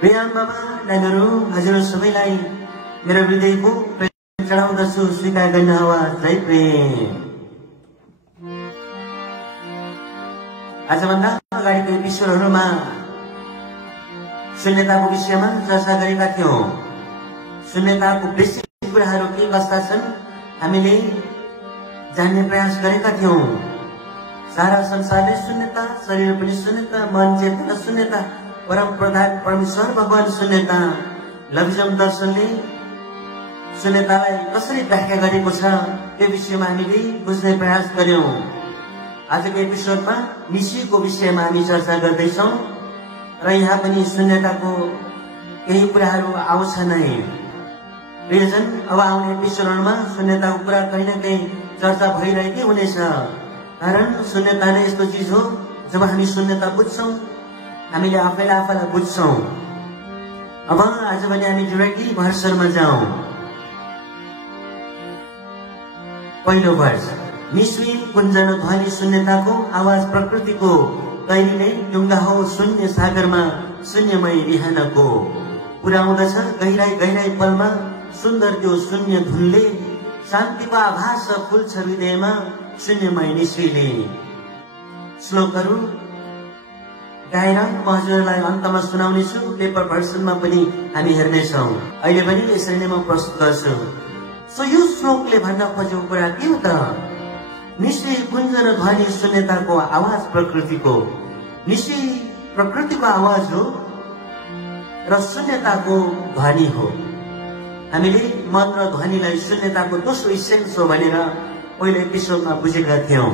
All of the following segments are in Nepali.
प्रियाम बाबा नानीहरू हजुर सबैलाई मेरो हृदयको प्रेम चढाउँदछु, स्वीकार गर्नुहोस्। जय प्रेम। आजभन्दा अगाडिको एपिसोडहरूमा शून्यताको विषयमा चर्चा गरेका थियौं। शून्यताको बेसिक कुराहरू के कस्ता छन् हामीले जान्ने प्रयास गरेका थियौं। सारा संसारले शून्यता, शरीर पनि शून्यता, मन चेतना शून्यता, परम प्रधान परमेश्वर भगवान शून्यता। लभिजम दर्शनले शून्यतालाई कसरी व्याख्या गरेको छ त्यो विषयमा हामीले बुझ्ने प्रयास गर्यौं। आजको एपिसोडमा निशीको विषयमा हामी चर्चा गर्दैछौं र यहाँ पनि शून्यताको केही कुराहरू आउँछ नै। प्रियजन, अब आउने एपिसोडहरूमा शून्यताको कुरा कहीँ न कहीँ चर्चा भइरहेकै हुनेछ। कारण शून्यता नै यस्तो चिज हो, जब हामी शून्यता बुझ्छौं हामीले आफैलाई बुझ्छौं। अब आज भने हामी डाइरेक्टली भर्सरमा जाउँ। पहिलो भर्स, निस्वी कुञ्जन ध्वनि शून्यताको आवाज प्रकृतिको, कहिले डुङ्गा हो शून्य सागरमा शून्यमय बिहानको। पुर्याउँदछ गहिराई गहिराई पलमा सुन्दर त्यो शून्य धुनले, शान्तिको आभास फुल्छ हृदयमा शून्यमय निस्वीले। श्लोकहरू गाएर म हजुरलाई अन्तमा सुनाउनेछु। पेपर भर्सनमा पनि हामी हेर्नेछौँ। अहिले पनि यसरी नै म प्रस्तुत गर्छु। सो यो श्लोकले भन्न खोजेको कुरा के हो त? निशी कुञ्जन ध्वनि शून्यताको आवाज प्रकृतिको। निशी प्रकृतिको आवाज हो र शून्यताको ध्वनि हो। हामीले मन र ध्वनिलाई शून्यताको दोस्रो इसेन्स हो भनेर पहिलो एपिसोडमा बुझेका थियौं।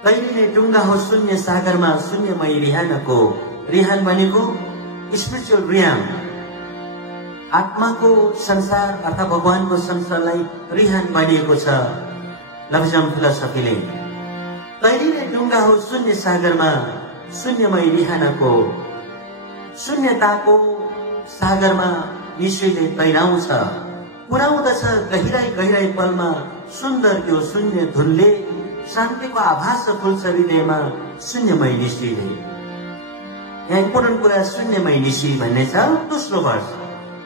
कहिले डुङ्गा हो शून्य सागरमा शून्यमय रिहानको। रिहान भनेको स्पिरिचुअल रियाम, आत्माको संसार अथवा भगवानको संसारलाई रिहान भनिएको छ लभिजम फिलोसफीले। कहिले डुङ्गा हो शून्य सागरमा शून्यमय रिहानको। शून्यताको सागरमा निस्वीले तैराउँछ, पुर्याउँदछ गहिराई गहिराई पलमा सुन्दर त्यो शून्य धुनले, शान्तिको आभास फुल्छ हृदयमा शून्यमय निस्वीले। यहाँ इम्पोर्टेन्ट कुरा शून्यमय निस्वी भन्ने छ। दोस्रो वर्ष,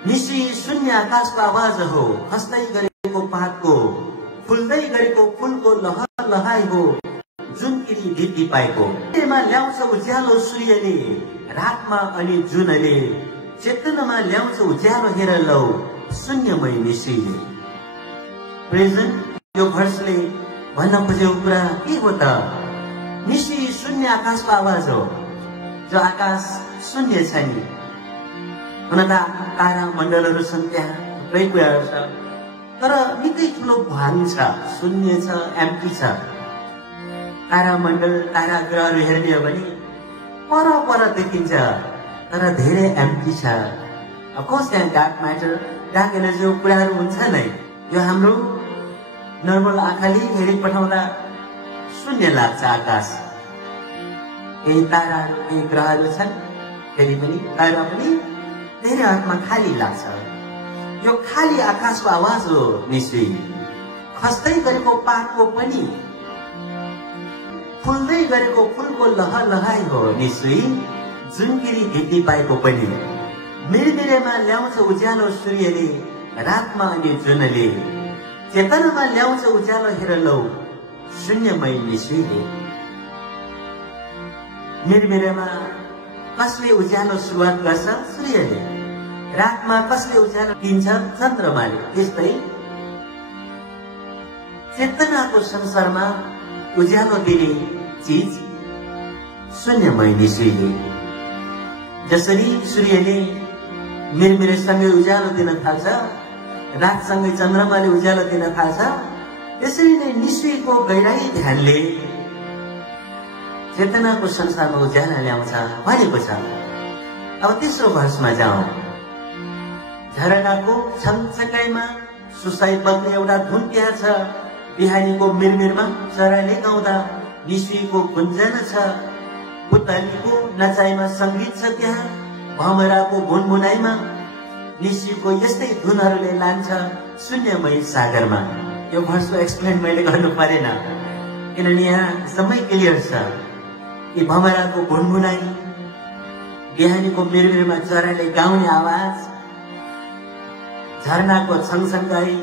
निस्वी शून्य आकाशको आवाज हो, खस्दै गरेको पातको, फुल्दै गरेको फुलको लहर लहाई हो, जुन किरी ढिटी पाएको। ल्याउँछ उज्यालो सूर्यले, रातमा अनि जुनले, चेतनामा ल्याउँछ उज्यालो हेर लौ शून्यमय निस्वीले। प्रेजेन्ट यो भर्सले भन्न खोजेको कुरा के हो त? निस्वी शून्य आकाशको आवाज हो। जो आकाश शून्य छ नि, हुन त तारा मण्डलहरू छन्, त्यहाँ थुप्रै कुराहरू छ, तर निकै ठुलो भान छ, शून्य छ, एम्प्टी छ। तारा मण्डल तारा ग्रहहरू हेर्ने हो भने पर पर देखिन्छ, तर धेरै एम्प्टी छ। अफकोर्स त्यहाँ डार्क म्याटर, डार्क एनर्जीको कुराहरू हुन्छ नै। यो हाम्रो नर्मल आँखाले हेरि पठाउँदा शून्य लाग्छ आकाश। केही ताराहरू केही ग्रहहरू छन्, फेरि पनि तारा पनि धेरै हातमा खाली लाग्छ। यो खाली आकाशको आवाज हो निस्वी। खस्दै गरेको पातको पनि, फुल्दै गरेको फुलको लहर लहाई हो निस्वी, जुनकिरी ढिटी पाएको पनि। मिरमिरेमा ल्याउँछ उज्यालो सूर्यले, रातमा अनि जुनले, चेतनामा ल्याउँछ उज्यालो हेर लौ शून्यमय निस्वीले। मिरमिरेमा कसले उज्यालो सुरुवात गर्छ? सूर्यले। रातमा कसले उज्यालो दिन्छ? चन्द्रमाले। त्यस्तै चेतनाको संसारमा उज्यालो दिने चिज शून्यमय निस्वीले। जसरी सूर्यले मिरमिरेसँगै उज्यालो दिन थाल्छ, रातसँगै चन्द्रमाले उज्यालो दिन थाल्छ, त्यसरी नै निस्वीको गहिराई ध्यानले चेतनाको संसारमा उज्यालो ल्याउँछ भनेको छ। अब तेस्रो भर्समा जाउँ। झरनाको छमछकाइमा सुसाई बग्ने एउटा धुन त्यहाँ छ, बिहानीको मिरमिरमा चराले गाउँदा निस्वीको गुन्जन छ, पुतलीको नचाइमा सङ्गीत छ त्यहाँ, भमराको भुनभुनाइमा निस्वीको यस्तै धुनहरूले लान्छ शून्यमय सागरमा। यो भर्सको एक्सप्लेन मैले गर्नु परेन, किनभने यहाँ सबै क्लियर छ कि भमराको भुनभुनाइ, बिहानीको मिरमिरमा चराले गाउने आवाज, झरनाको छङछङगाई,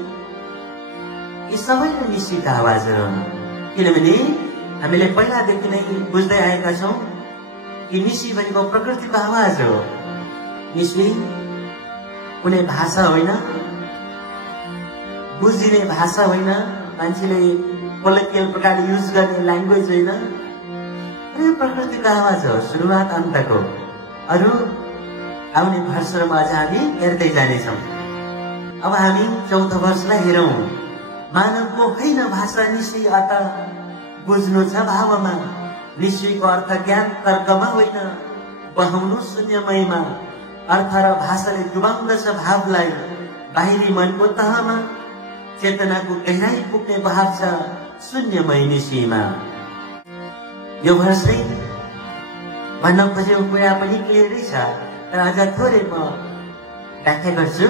यी सबै निश्चित आवाजहरू हुन्। किनभने हामीले पहिलादेखि नै बुझ्दै आएका छौँ कि निसी भनेको प्रकृतिको आवाज हो। निसी कुनै भाषा होइन, बुझिने भाषा होइन, मान्छेले कोलोकियल प्रकारले युज गर्ने ल्याङ्ग्वेज होइन, यो प्रकृतिको आवाज हो, सुरुवात अन्तको। अरू आउने वर्षहरूमा अझ हामी हेर्दै जानेछौँ। अब हामी चौथो वर्षलाई हेरौँ। मानवको होइन भाषा निसी अर्थ बुझ्नु छ भावमा, निसीको अर्थ ज्ञान तर्कमा होइन, बहाउनु शून्यमयमा। अर्थ र भाषाले डुबाउँदछ भावलाई बाहिरी मनको तहमा, चेतनाको गहिराई पुग्ने भाव छ शून्यमय निसीमा। यो वर्षै भन्न खोजेको कुरा पनि क्लियरै छ, तर अझ थोरै म व्याख्या गर्छु।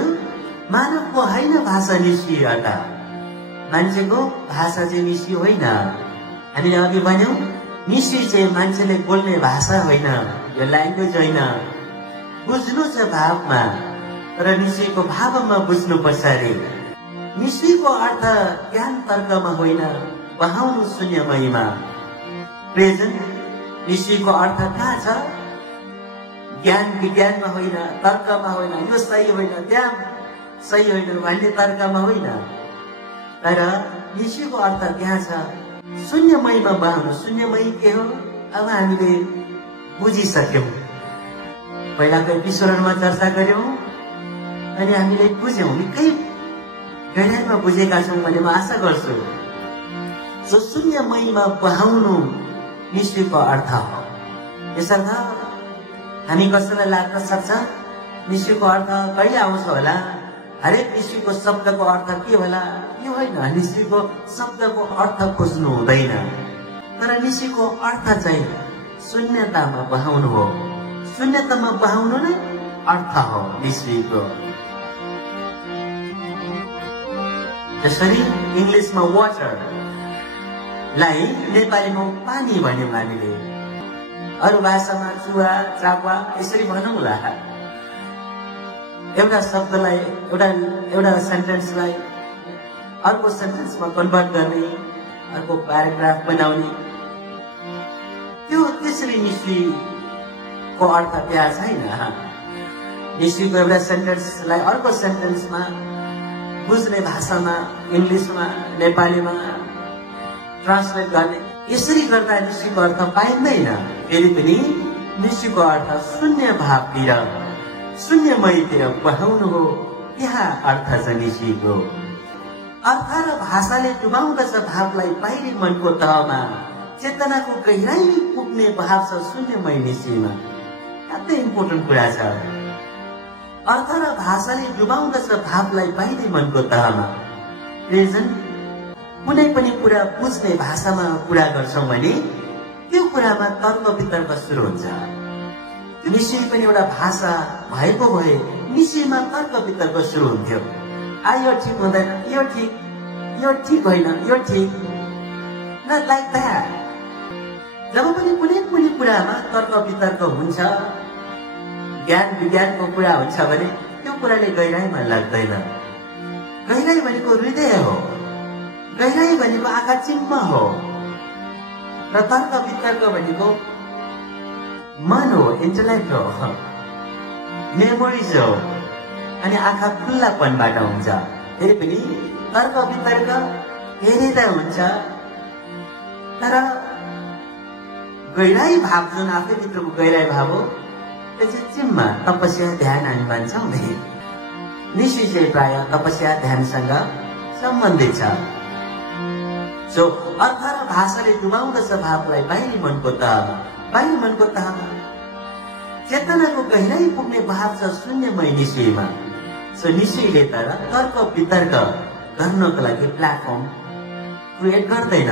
मानवको होइन भाषा निसी अर्थ, मान्छेको भाषा चाहिँ निसी होइन। हामीले अघि भन्यौं निसी चाहिँ मान्छेले बोल्ने भाषा होइन, यो ल्याङ्ग्वेज होइन। बुझ्नु छ भावमा, तर निसीको भावमा बुझ्नुपर्छ अरे। निसीको अर्थ ज्ञान तर्कमा होइन, बहाउनु शून्यमयमा। प्रेजेन्ट निसीको अर्थ कहाँ छ? ज्ञान विज्ञानमा होइन, तर्कमा होइन, यो सही होइन, त्यहाँ सही होइन भन्ने तर्कमा होइन, तर निसीको अर्थ त्यहाँ छ शून्यमयमा बहाउनु। शून्यमय के हो? अब हामीले बुझिसक्यौं। पहिलाको एपिसोडमा चर्चा गर्यौं अनि हामीले बुझ्यौं, निकै गहिराईमा बुझेका छौं भन्ने म आशा गर्छु। जो शून्यमयमा बहाउनु निसीको अर्थ हो। यसर्थ हामी कसैलाई लाग्न सक्छ निसीको अर्थ कहिले आउँछ होला, हरेक निसीको शब्दको अर्थ के होला? यो होइन, निसीको शब्दको अर्थ खोज्नु हुँदैन, तर निसीको अर्थ चाहिँ शून्यतामा बहाउनु हो। शून्यतामा बहाउनु नै अर्थ हो निसीको। जसरी इङ्ग्लिसमा वाटरलाई नेपालीमा पानी भन्यौँ हामीले, अरू भाषामा चुवा चापा यसरी भनौँला। एउटा शब्दलाई एउटा सेन्टेन्सलाई अर्को सेन्टेन्समा कन्भर्ट गर्ने, अर्को प्याराग्राफ बनाउने, त्यो त्यसरी निसीको अर्थ त्यहाँ छैन। निसीको एउटा सेन्टेन्सलाई अर्को सेन्टेन्समा बुझ्ने भाषामा, इङ्ग्लिसमा, नेपालीमा ट्रान्सलेट गर्ने, यसरी गर्दा निसीको अर्थ पाइँदैन। फेरि पनि निसीको अर्थ शून्य भावतिर, शून्यमयतिर बहाउनु हो, त्यहाँ अर्थ छ निसीको। अर्थ र भाषाले डुबाउँदछ भावलाई बाहिरी मनको तहमा, चेतनाको गहिराई पुग्ने भाव छ शून्यमय निसीमा। अत्यन्तै इम्पोर्टेन्ट कुरा छ। अर्थ र भाषाले डुबाउँदछ भावलाई बाहिरी मनको तहमा। प्रेजेन्ट कुनै पनि कुरा बुझ्ने भाषामा कुरा गर्छौं भने त्यो कुरामा तर्क वितर्क सुरु हुन्छ। निसी पनि एउटा भाषा भएको भए निसीमा तर्क वितर्क सुरु हुन्थ्यो। यो ठिक हुँदैन, यो ठिक होइन, यो ठिक न, लाइक द्याट। जब पनि कुनै पनि कुरामा तर्क वितर्क हुन्छ, ज्ञान विज्ञानको कुरा हुन्छ भने त्यो कुराले गहिराईमा लाग्दैन। गहिराई भनेको हृदय हो, गहिराई भनेको आँखा चिम्म हो, र तर्क वितर्क भनेको मन हो, इन्टेलेक्ट हो, मेमोरिज हो, अनि आँखा खुल्लापनबाट हुन्छ। फेरि पनि तर्क वितर्क हेरिँदा हुन्छ, तर गहिराई भाव जुन आफै भित्रको गहिराई भाव हो त्यो चाहिँ चिम्म, तपस्या ध्यान हामी भन्छौँ नि। निसी चाहिँ प्राय तपस्या ध्यानसँग सम्बन्धित छ। सो अर्थ र भाषाले डुबाउँदछ भावलाई बाहिरी मनको तहमा, बाहिरी मनको तहमा चेतनाको गहिराई पुग्ने भाव छ शून्यमय निसीमा। सो निसीले तर तर्क वितर्क गर्नको लागि प्लेटफर्म क्रिएट गर्दैन।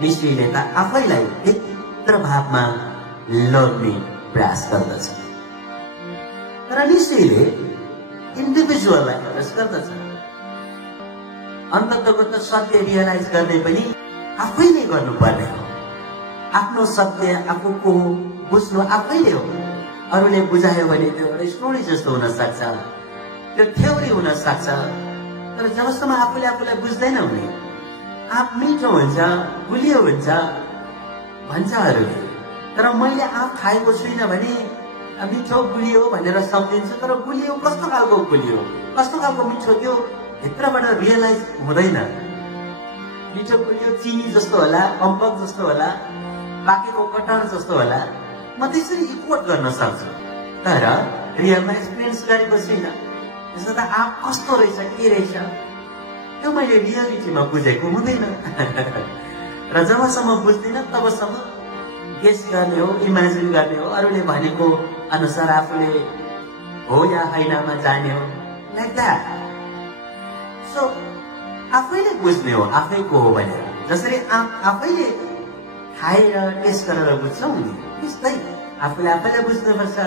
निसीले त आफैलाई भित्र भावमा लोड्ने प्रयास गर्दछ, तर निसीले इन्डिभिजुअललाई प्रयास गर्दछ। अन्ततको त सत्य रियलाइज गर्ने पनि आफै नै गर्नुपर्ने हो। आफ्नो सत्य आफूको बुझ्नु आफैले हो, अरूले बुझायो भने त्यो एउटा स्टोरी जस्तो हुन सक्छ, त्यो थ्योरी हुन सक्छ। तर जबसम्म आफूले आफूलाई बुझ्दैन भने आँप मिठो हुन्छ, गुलियो हुन्छ भन्छ अरूले। तर मैले आँप खाएको छुइनँ भने मिठो गुलियो भनेर सम्झिन्छु, तर गुलियो कस्तो खालको गुलियो, कस्तो खालको मिठो त्यो भित्रबाट रियलाइज हुँदैन। मिठो गुलियो चिनी जस्तो होला, अम्बक जस्तो होला, पाकेको कटहर जस्तो होला, म त्यसरी इक्वट गर्न सक्छु। तर रियलमा एक्सपिरियन्स गरेको छुइनँ। त्यसो त आँप कस्तो रहेछ, के रहेछ, त्यो मैले रियालिटीमा बुझेको हुँदैन। र जबसम्म बुझ्दिनँ तबसम्म गेस गर्ने हो, इमेजिन गर्ने हो, अरूले भनेको अनुसार आफूले हो या हैनमा जाने हो, लाइक द्याट। सो आफैले बुझ्ने हो आफैको हो भनेर। जसरी आफैले खाएर टेस्ट गरेर बुझ्छौँ नि, त्यस्तै आफूले आफैलाई बुझ्नुपर्छ,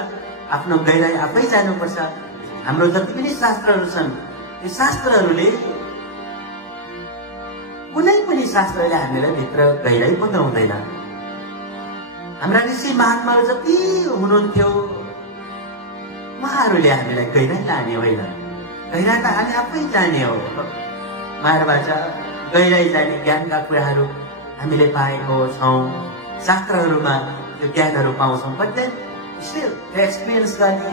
आफ्नो गहिराई आफै जानुपर्छ। हाम्रो जति पनि शास्त्रहरू छन्, त्यो शास्त्रहरूले, कुनै पनि शास्त्रले हामीलाई भित्र गहिराई बताउँदैन। हाम्रा ऋषि महात्माहरू जति हुनुहुन्थ्यो, उहाँहरूले हामीलाई गहिराई लाने होइन, गहिराई त हामी आफै जाने हो। उहाँहरूबाट गहिराई जाने ज्ञानका कुराहरू हामीले पाएको छौँ, शास्त्रहरूमा त्यो ज्ञानहरू पाउँछौँ। बट देन स्टिल एक्सपिरियन्स गर्ने,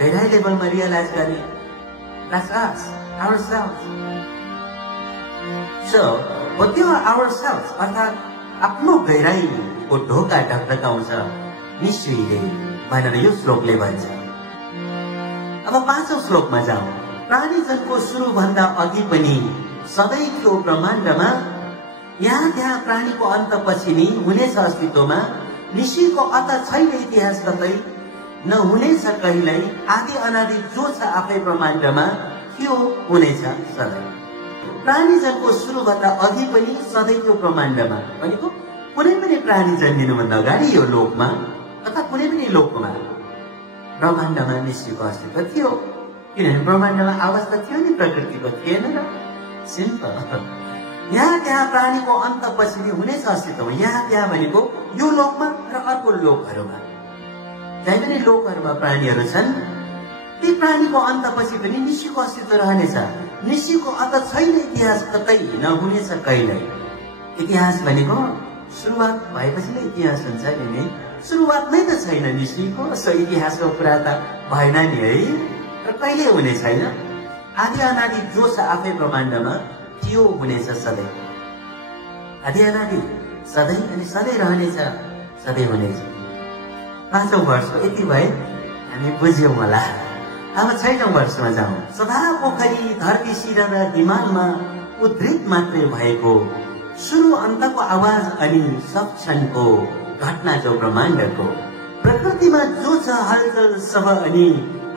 गहिराई लेभलमा रियलाइज गर्ने, that's us, ourselves. So, त्यो ourselves अर्थात् आफ्नो गहिराईको ढोका ढकढकाउँछ निश्चयले भनेर यो श्लोकले भन्छ। अब 5औं श्लोकमा जाउँ। प्राणीजनको सुरुभन्दा अघि पनि सधैँ थियो ब्रह्माण्डमा, यहाँ त्यहाँ प्राणीको अन्त पछि नि हुनेछ अस्तित्वमा, निश्चयको अत छैन इतिहास कतै, न हुनेछ कहिल्यै, आदि अनादि जो छ आफै ब्रह्माण्डमा, त्यो हुनेछ सधैँ। प्राणीजनको सुरुभन्दा अघि पनि सधैँ त्यो ब्रह्माण्डमा भनेको कुनै पनि प्राणी जन्मिनुभन्दा अगाडि यो लोकमा अथवा कुनै पनि लोकमा ब्रह्माण्डमा निश्चयको अस्तित्व थियो। किनभने ब्रह्माण्डमा आवाज त थियो नि, प्रकृतिको थिएन र। सिम्पल। यहाँ त्यहाँ प्राणीको अन्त पछि नि हुनेछ अस्तित्व। यहाँ त्यहाँ भनेको यो लोकमा र अर्को लोकहरूमा, जहाँ पनि लोकहरूमा प्राणीहरू छन्, ती प्राणीको अन्त पछि पनि निश्चयको अस्तित्व रहनेछ। निश्चयको अन्त छैन इतिहास कतै, नहुनेछ कहिल्यै। इतिहास भनेको सुरुवात भएपछि नै इतिहास हुन्छ नि, सुरुवात नै त छैन निश्चयको, सो इतिहासको कुरा त भएन नि है, र कहिले हुने छैन। आदि अनादि जो छ आफै ब्रह्माण्डमा, त्यो हुनेछ सधैँ। आदि अनादि सधैँ, अनि सधैँ रहनेछ, सधैँ हुनेछ। 5औं वर्ष यति भए हामी बुझ्यौँ होला। अब 6औं वर्षमा जाउँ। सदा पोखरी धरती शिर र हिमालमा उद्धृत मात्रै भएको, सुरु अन्तको आवाज अनि सब क्षणको घटना जो ब्रह्माण्डको, प्रकृतिमा जो छ हलचल सब अनि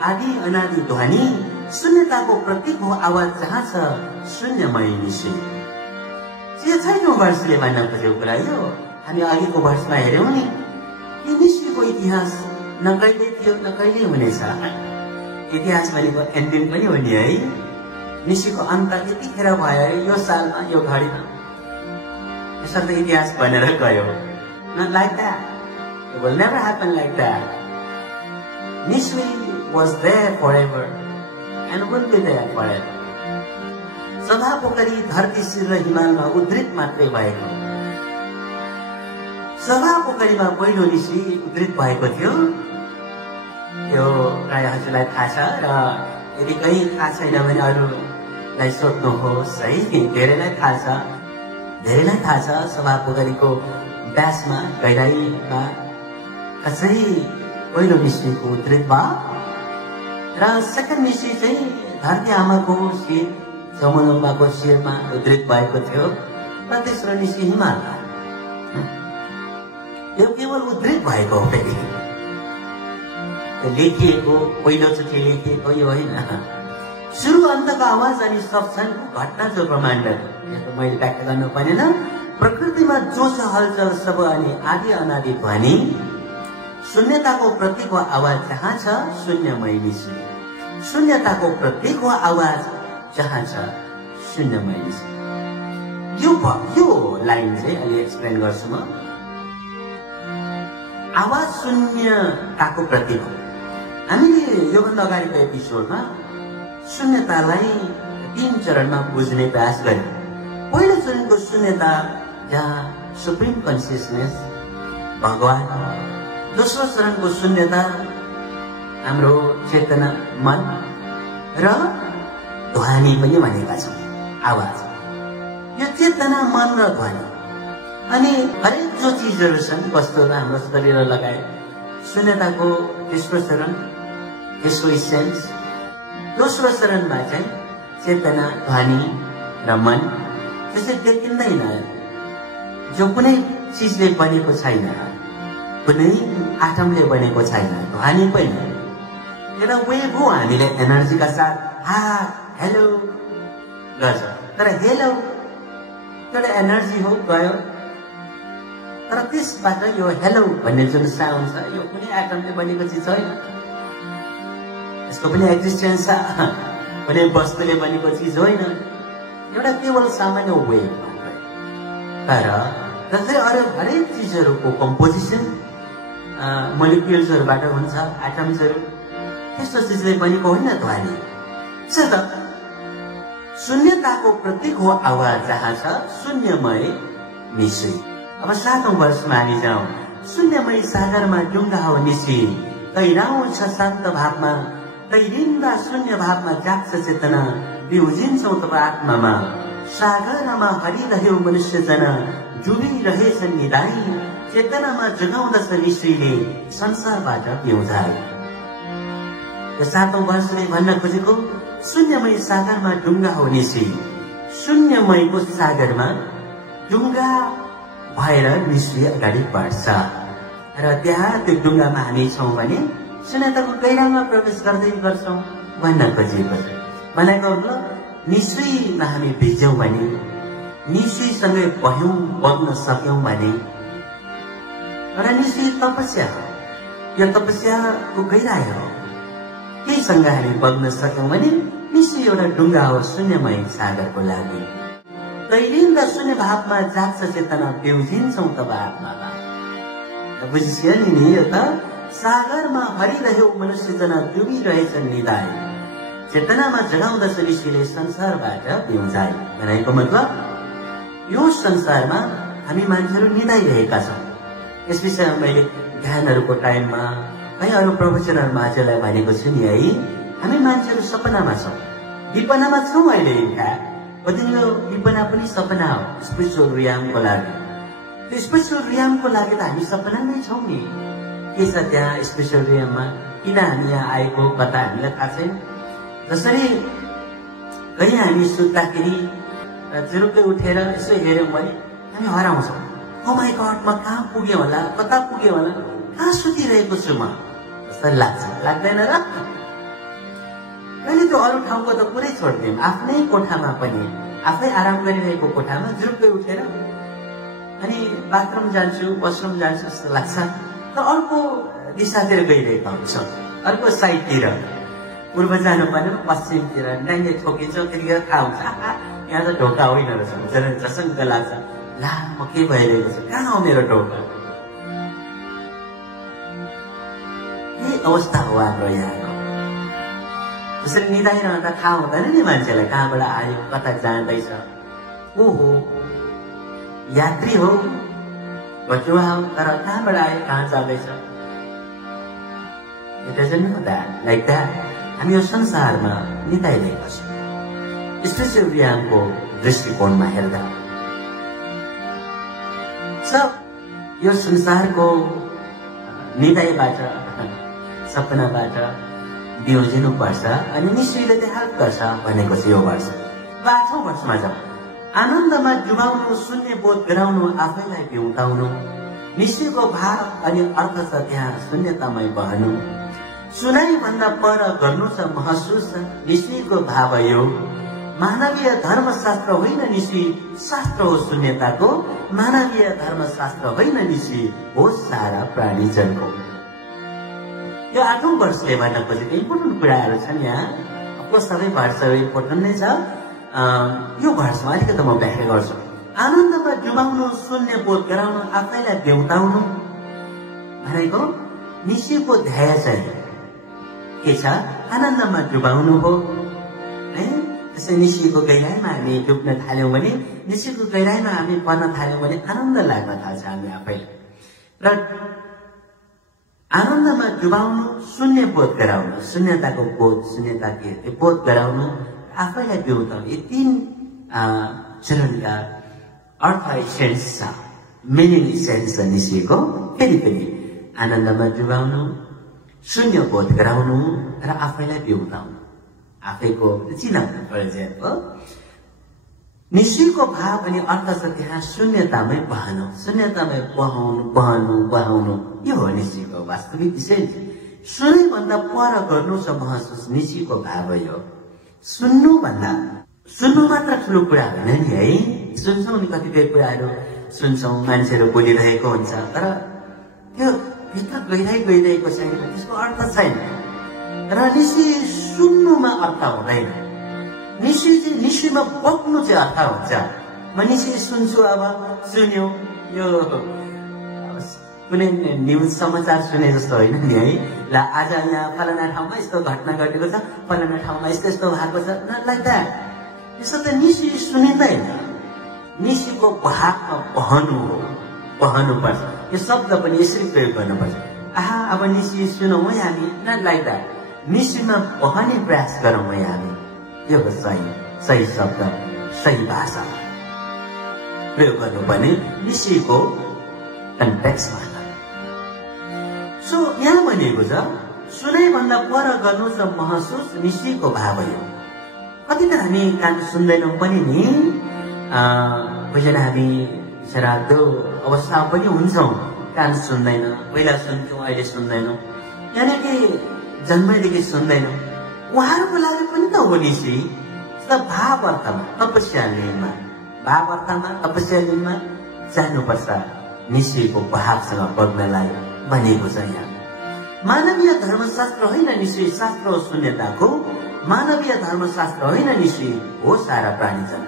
आदि अनादि ध्वनि, शून्यताको प्रतीक हो आवाज जहाँ छ शून्यमय निश्चय। यो 6औं वर्षले भन्न खोजेको कुरा यो। हामी अघिको वर्षमा हेर्यौँ नि, कि निश्चयको इतिहास न कहिले थियो न कहिले हुनेछ। इतिहास भनेको एन्डिङ पनि हो नि है। निश्चयको अन्त यतिखेर भयो है, यो सालमा, यो घडीमा, यसर्थ इतिहास भनेर गयो। Not like that. It will never happen like that. Nishwi was there forever and will be there forever. सदा पोखरी धरती शिर र हिमालमा उद्धृत मात्रै भएको। सदा पोखरीमा पहिलो निश्वी उद्धृत भएको थियो। यो प्राय हजुरलाई थाहा छ, र यदि कहीँ थाहा छैन भने अरूलाई सोध्नुहोस् है। धेरैलाई थाहा छ, धेरैलाई थाहा छ। सदा पोखरीको व्यासमा, गहिराईमा कसरी पहिलो निश्चयको उद्धृत भयो, र सेकेन्ड निश्चय चाहिँ धरती आमाको शिर, जमुनाको शिरमा उद्धृत भएको थियो, र तेस्रो निश्चय हिमालमा। यो केवल उद्धृत भएको हो, फेरि लेखिएको, पहिलोचोटि लेखिएको यो होइन। सुरु अन्तको आवाज अनि सब क्षणको घटना जो ब्रह्माण्डको, मैले व्याख्या गर्नु परेन। प्रकृतिमा जो छ हलचल सब अनि आदि अनादि ध्वनि, शून्यताको प्रतीक हो आवाज जहाँ छ शून्यमय निश्चय। शून्यताको प्रतीक हो आवाज जहाँ छ शून्यमय निश्चय। यो लाइन चाहिँ अलि एक्सप्लेन गर्छु म। आवाज शून्यताको प्रतीक हो। हामीले योभन्दा अगाडिको एपिसोडमा शून्यतालाई 3 चरणमा बुझ्ने प्रयास गर्यौं। पहिलो चरणको शून्यता जहाँ सुप्रिम कन्सियसनेस भगवान, दोस्रो चरणको शून्यता हाम्रो चेतना मन र ध्वनि पनि भनेका छौं, आवाज। यो चेतना मन र ध्वनि अनि हरेक जो चीजहरू छन् वस्तुहरू हाम्रो शरीर लगायत शून्यताको तेस्रो चरण, त्यसको इसेन्स। दोस्रो चरणमा चाहिँ चेतना ध्वनि र मन त्यसै देखिँदैन, जो कुनै चिजले बनेको छैन, कुनै आटमले बनेको छैन। ध्वनि पनि एउटा वेभ हो, हामीले एनर्जीका साथ हा हेलो गर्छ, तर हेलो एउटा एनर्जी हो, गयो। तर त्यसबाट यो हेलो भन्ने जुन साउन्ड छ यो कुनै एटमले बनेको चिज होइन, यसको पनि एक्जिस्टेन्स छ, कुनै वस्तुले बनेको चिज होइन, एउटा केवल सामान्य वेभ मात्रै। तर जस्तै अरू हरेक चिजहरूको कम्पोजिसन मोलिक्युल्सहरूबाट हुन्छ, एटम्सहरू, त्यस्तो चिजले बनेको होइन ध्वनि। शून्यताको प्रतीक हो आवाज, जहाँ छ शून्यमय निश्चय। अब 7औं वर्षमा हामी जाउँ। शून्यमय सागरमा डुङ्गा हो निश्चय, तैराउँ छ शान्त भावमा, तैरिन्दा शून्य भावमा जाग्छ चेतना, बिउजिन्छौ तब आत्मामा। सागरमा हरिरह्यो मनुष्य जना, डुबिरहेछन् निदाई, चेतनामा जगाउँदछ निश्चयले संसारबाट पिउँझाइ। यो 7औं वर्षले भन्न खोजेको शून्यमय सागरमा डुङ्गा हो निश्चय। शून्यमयको सागरमा डुङ्गा भएर निश्चय अगाडि बढ्छ र त्यहाँ त्यो डुङ्गामा हामी छौँ भने शून्यताको गहिरामा प्रवेश गर्दै गर्छौँ भन्न खोजिएको छ। भनेको मतलब निश्चयमा हामी भिज्यौँ भने, निश्चयसँगै बह्यौँ बग्न सक्यौँ भने एउटा निश्चय तपस्या हो। यो तपस्याको गहिराई हो। केहीसँग हामी बग्न सक्यौँ भने निश्चय एउटा डुङ्गा हो शून्यमय सागरको लागि। तैरिन्दा शून्य भावमा जाग्छ चेतना, बिउजिन्छौँ तब आत्मामा। बुझिसक्यो नि, यो त सागरमा हरिरह्यो मनुष्य जना, डुबिरहेछन् निदाय, चेतनामा जगाउँदछ निश्चयले संसारबाट पिउँझाइ। भनेको मतलब यो संसारमा हामी मान्छेहरू निदाइरहेका छौँ। यस विषयमा मैले ध्यानहरूको टाइममा कहीँ अरू प्रोफेसनलमा हजुरलाई भनेको छु नि है, हामी मान्छेहरू सपनामा छौँ, विपनामा छौँ अहिले। बदिलो विपना पनि सपना हो स्पिरिचुअल रियामको लागि। त्यो स्पिरिचुअल रियामको लागि त हामी सपनामै छौँ नि। के छ त्यहाँ स्पिरिचुअल रियाममा, किन हामी यहाँ आएको कता हामीलाई थाहा छैन। जसरी कहीँ हामी सुत्दाखेरि जुरुक्कै उठेर यसो हेऱ्यौँ भने हामी हराउँछौँ। ओ माई गॉड, म कहाँ पुगेँ होला, कता पुगेँ होला, कहाँ सुतिरहेको छु म, जस्तो लाग्छ, लाग्दैन र? मैले त्यो अरू ठाउँको त पुरै छोड्दिउँ, आफ्नै कोठामा पनि, आफै आराम गरिरहेको कोठामा जुरुक्कै उठेर अनि बाथरुम जान्छु, वासरुम जान्छु जस्तो लाग्छ, र अर्को दिशातिर गइरहेका हुन्छौँ, अर्को साइडतिर। पूर्व जानु पर्ने पश्चिमतिर डाइने ठोकिन्छ, फेरि थाहा हुन्छ यहाँ त ढोका होइन रहेछ, जसङ्ग लाग्छ, ला म के भइरहेको छ, कहाँ हो मेरो ढोका। यही अवस्था हो हाम्रो यहाँको। त्यसरी निदाइरहँदा थाहा हुँदैन नि मान्छेलाई कहाँबाट आयो, कता जाँदैछ। को हो, यात्री हो, बचुवा हो, तर कहाँबाट आयो, कहाँ जाँदैछ। It doesn't know that. Like that. हामी यो संसारमा निदाइरहेका छौँ स्पिरिचुअल रियामको दृष्टिकोणमा हेर्दा। यो संसारको निदाइबाट, सपनाबाट बिउजिनुपर्छ अनि निश्चयले त्यहाँ हेल्प गर्छ भनेको चाहिँ यो वर्ष। 8औं वर्षमा जाउँ। आनन्दमा डुबाउनु, शून्य बोध गराउनु, आफैलाई बिउताउनु, निश्चयको भाव अनि अर्थ छ त्यहाँ शून्यतामै बहनु। सुनाई भन्दा पर गर्नु छ महसुस, निश्चयको भाव यो। मानवीय धर्मशास्त्र होइन निश्चय, शास्त्र हो शून्यताको। मानवीय धर्मशास्त्र होइन निश्चय, हो सारा प्राणी जनको। यो 8औं वर्षले भन्न खोजेको इम्पोर्टेन्ट कुराहरू छन् यहाँ। अब सबै वर्षहरू इम्पोर्टेन्ट नै छ। यो वर्षमा अलिकति म व्याख्या गर्छु। आनन्दमा डुबाउनु, शून्य बोध गराउनु, आफैलाई बेउताउनु भनेको निश्चयको ध्याय चाहिँ के छ आनन्दमा डुबाउनु हो है। त्यसै निसीको गहिराइमा हामी डुब्न थाल्यौँ भने, निसीको गहिराइमा हामी पर्न थाल्यौँ भने आनन्द लाग्न थाल्छ हामी आफैले। र आनन्दमा डुबाउनु, शून्य बोध गराउनु, शून्यताको बोध, शून्यताको बोध गराउनु, आफैलाई बिउताउनु, यी 3 चरणका अर्थ सेन्स छ, मिनिङ सेन्स छ निसीको। फेरि आनन्दमा डुबाउनु, शून्य बोध गराउनु र आफैलाई बिउताउनु, आफैको चिनाउनु पर्छ। निसीको भाव अनि अर्थ छ त्यहाँ शून्यतामै बहनु, शून्यतामै बहनु, यो हो निसीको वास्तविक विषय। सुन्नुभन्दा पर गर्नु छ महसुस निसीको भाव हो। सुन्नु मात्र ठुलो कुरा होइन नि है। सुन्छौँ नि कतिपय कुराहरू सुन्छौँ, मान्छेहरू बोलिरहेको हुन्छ, तर त्यो भित्र गइरहेको छैन, त्यसको अर्थ छैन। र निसी सुन्नुमा अर्थ हुँदैन, निसीमा बग्नु चाहिँ अर्थ हुन्छ। म निसी सुन्छु, अब सुन्यो, यो कुनै न्युज समाचार सुने जस्तो होइन नि है। ल आज यहाँ फलाना ठाउँमा यस्तो घटना घटेको छ, फलाना ठाउँमा यस्तो भएको छ, लाइक द्याट। यसो त निसी सुनिँदैन। निसीको भावमा बहनुपर्छ। यो शब्द पनि यसरी प्रयोग गर्नुपर्छ। अब निसी सुनौँ है हामी, नट लाइक द्याट। निसीमा बहने प्रयास गरौँ है हामी। यो हो सही शब्द, सही भाषा प्रयोग गर्नुपर्ने निसीको कन्टेक्स्टमा। सो यहाँ भनेको छ सुनाइभन्दा पर गर्नु छ महसुस निसीको भाव हो। कति त हामी कान सुन्दैनौँ पनि नि, पहिला हामी शराब्दो अवस्थामा पनि हुन्छौँ, कान सुन्दैन, पहिला सुन्थ्यौँ अहिले सुन्दैनौँ, यानि कि जन्मैदेखि सुन्दैनौँ। उहाँहरूको लागि पनि त हो निसी। भाव अर्थमा तपस्या लिनमा जानुपर्छ, निसीको भावसँग बग्नलाई भनेको छ यहाँ। मानवीय धर्मशास्त्र होइन निसी, शास्त्र हो शून्यताको। मानवीय धर्मशास्त्र होइन निसी, हो सारा प्राणीजन।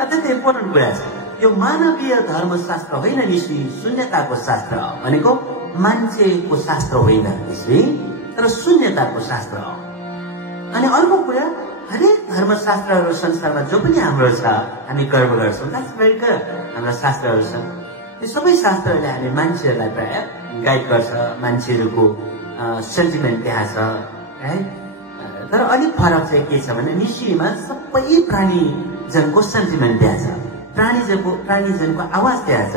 अत्यन्तै इम्पोर्टेन्ट कुरा छ यो। मानवीय धर्मशास्त्र होइन निसी, शून्यताको शास्त्र भनेको मान्छेको शास्त्र होइन निसी, तर शून्यताको शास्त्र हो। अनि अर्को कुरा, हरेक धर्मशास्त्रहरू संसारमा जो पनि हाम्रो छ हामी गर्व गर्छौँ, द्याट्स भेरी गुड। हाम्रा शास्त्रहरू छन्, त्यो सबै शास्त्रहरूले हामी मान्छेहरूलाई प्राय गाइड गर्छ, मान्छेहरूको सेन्टिमेन्ट त्यहाँ छ है। तर अलिक फरक चाहिँ के छ भने निसीमा सबै प्राणीजनको सेन्टिमेन्ट त्यहाँ छ, प्राणीजनको आवाज त्यहाँ छ।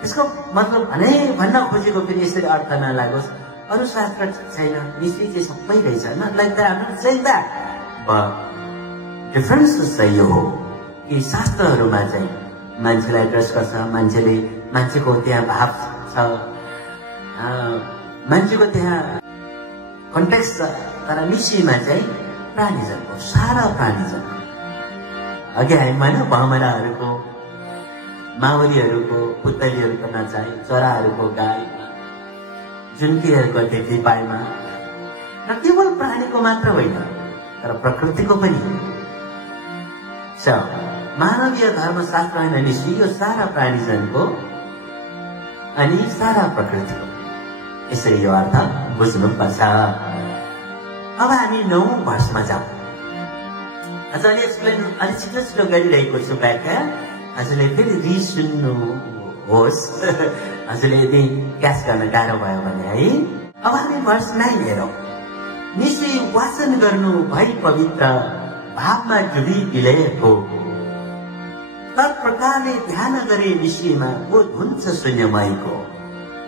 यसको मतलब भन्न खोजेको फेरि यसरी अर्थ नलागोस्, अरू शास्त्र छैन, निसी चाहिँ सबै रहेछ, not like that, not saying that. Difference चाहिँ यो हो कि शास्त्रहरूमा चाहिँ मान्छेलाई एड्रेस गर्छ, मान्छेको त्यहाँ भाव छ, मान्छेको त्यहाँ कन्टेक्स्ट छ। तर निसीमा चाहिँ प्राणीजनको, सारा प्राणीजनको, अघि हामी भनौँ भमराहरूको, मावलीहरूको, पुतलीहरूको नचाइ, चराहरूको गाई, जुन्कीहरूको ढिक्लीपाइमा, र केवल प्राणीको मात्र होइन तर प्रकृतिको पनि। मानवीय धर्मशास्त्र होइन निसी, यो सारा प्राणीजनको अनि सारा प्रकृतिको। यसरी यो अर्थ बुझ्नुपर्छ। अब हामी 9औं वर्षमा जाउँ। हजुरले एक्सप्लेन अलि छिटो गरिरहेको छु व्याख्या, हजुरले फेरि रिसुन्नुहोस्, हजुरले यदि क्याच गर्न गाह्रो भयो भने है। अब हामी वर्ष 9 हेरौँ। निसी वाचन गर्नु भई पवित्र, भावमा डुबी विलयको, तत्प्रकारले ध्यान गरे निसीमा बोध हुन्छ शून्यमयको।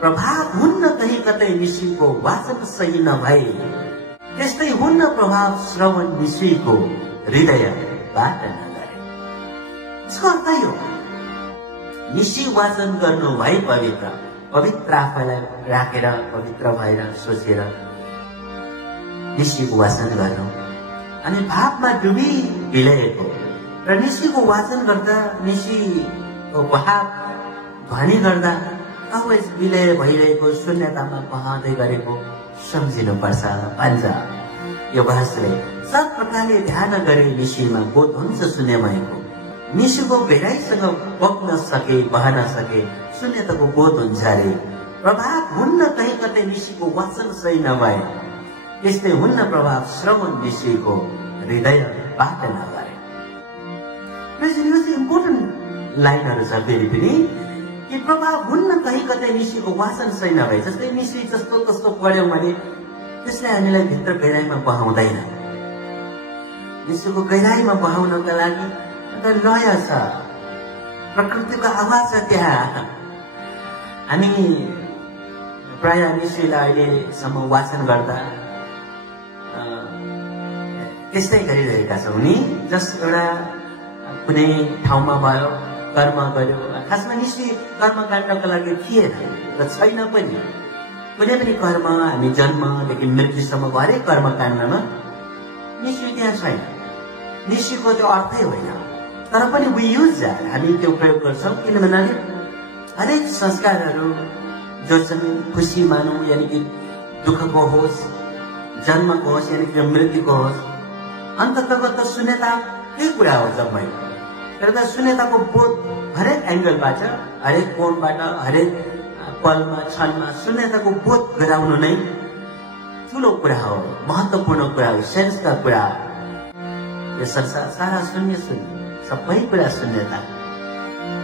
प्रभाव हुन्न कहीँ कतै निसीको वाचन सही नभए, त्यस्तै हुन्न प्रभाव श्रवण निसीको हृदयबाट नगरे। यसको अर्थ यो, निसी वाचन गर्नु भई पवित्र आफैलाई राखेर, पवित्र भएर सोचेर निसीको वाचन गर्नु, अनि भावमा डुबी विलयको। र निसीको वाचन गर्दा, निसीको भाव ध्वनि गर्दा अलवेज विलय भइरहेको, शून्यतामा बहँदै गरेको सम्झिनुपर्छ भन्छ यो भाषले। सब प्रकारले ध्यान गरे निसीमा बोध हुन्छ शून्यमयको। निसीको गहिराइसँग बग्न सके, बहन सके, शून्यताको बोध हुन्छ अरे। प्रभाव हुन्न कहीँ कतै निसीको वाचन सही नभए, यस्तै हुन्न प्रभाव श्रवण निश्चयको हृदयबाट नगरे। यो चाहिँ इम्पोर्टेन्ट लाइनहरू छ फेरि पनि कि प्रभाव हुन्न कहीँ कतै निश्चयको वाचन सही नभए। जस्तै निश्चय जस्तो तस्तो पढ्यौँ भने त्यसले हामीलाई भित्र गहिराइमा बहाउँदैन। निश्चयको गहिराइमा बहाउनका लागि एउटा लय छ, प्रकृतिको आवाज छ त्यहाँ। हामी प्राय निश्चयलाई अहिलेसम्म वाचन गर्दा त्यस्तै गरिरहेका छौँ नि। जस एउटा कुनै ठाउँमा भयो, कर्म गर्यो, खासमा निश्चय कर्मकाण्डका लागि थिएन र छैन पनि। कुनै पनि कर्म हामी जन्मदेखि मृत्युसम्म हरेक कर्मकाण्डमा निश्चय त्यहाँ छैन। निश्चयको त्यो अर्थै होइन, तर पनि वी युज हामी त्यो प्रयोग गर्छौँ। किनभने हरेक संस्कारहरू जो छन् खुसी मानौँ यानि कि दुःखको होस्, जन्मको होस् यानि कि मृत्युको होस्, अन्ततगत शून्यताकै कुरा हो जम्मै। तर शून्यताको बोध हरेक एङ्गलबाट, हरेक कोणबाट, हरेक पलमा क्षणमा शून्यताको बोध गराउनु नै ठुलो कुरा हो, महत्त्वपूर्ण कुरा हो, सेन्सका कुरा हो। यो संसार सारा शून्य शून्य, सबै कुरा शून्यता।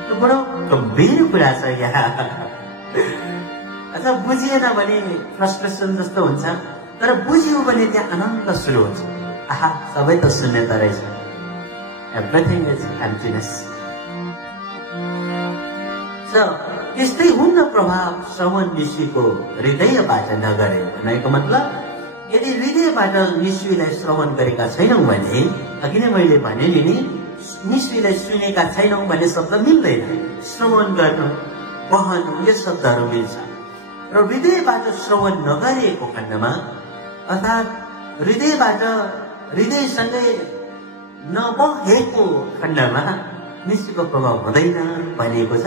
यो बडो गम्भीर कुरा छ यहाँ। अथवा बुझिएन भने फ्रस्ट्रेसन जस्तो हुन्छ, तर बुझ्यो भने त्यहाँ आनन्द सुरु हुन्छ। आहा, सबै त शून्यता रहेछ। Everything is emptiness. So, यस्तै हुन्न प्रभाव श्रवण निश्चयको हृदयबाट नगरे भनेको मतलब यदि हृदयबाट निश्चयलाई श्रवण गरेका छैनौँ भने, अघि नै मैले भने नि निश्चयलाई सुनेका छैनौँ भन्ने शब्द मिल्दैन। श्रवण गर्नु, बहनु यो शब्दहरू मिल्छ। र हृदयबाट श्रवण नगरिएको खण्डमा अर्थात् हृदयसँगै नबहेको खण्डमा निश्चयको प्रभाव हुँदैन भनिएको छ।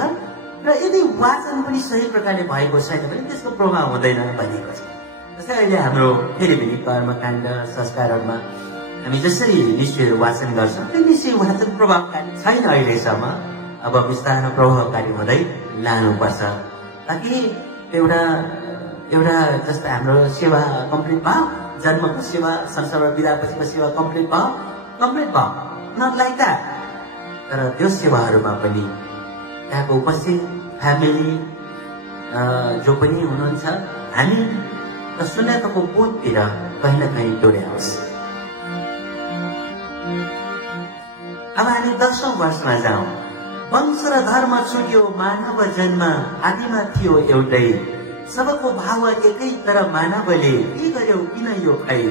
र यदि वाचन पनि सही प्रकारले भएको छैन भने त्यसको प्रभाव हुँदैन भनिएको छ। जस्तै अहिले हाम्रो फेरि पनि कर्मकाण्ड संस्कारहरूमा हामी जसरी निश्चयहरू वाचन गर्छौँ त्यो निश्चय वाचन प्रभावकारी छैन अहिलेसम्म। अब बिस्तारै प्रभावकारी हुँदै लानुपर्छ ताकि एउटा जस्तो हाम्रो सेवा कम्प्लिट भयो, जन्मको सेवा, संसारमा बिदापछिको सेवा कम्प्लिट भयो, नट लाइक द्याट। तर त्यो सेवाहरूमा पनि त्यहाँको उपस्थित फ्यामिली जो पनि हुनुहुन्छ, हामी शून्यताको बोधतिर कहीँ न कहीँ डोर्याउँछ। अब हामी 10औं वर्षमा जाउँ। वंश र धर्म छुट्यो, मानव जन्म आदिमा थियो एउटै, सबको भाव एकै तर मानवले के गर्यो किन यो खै,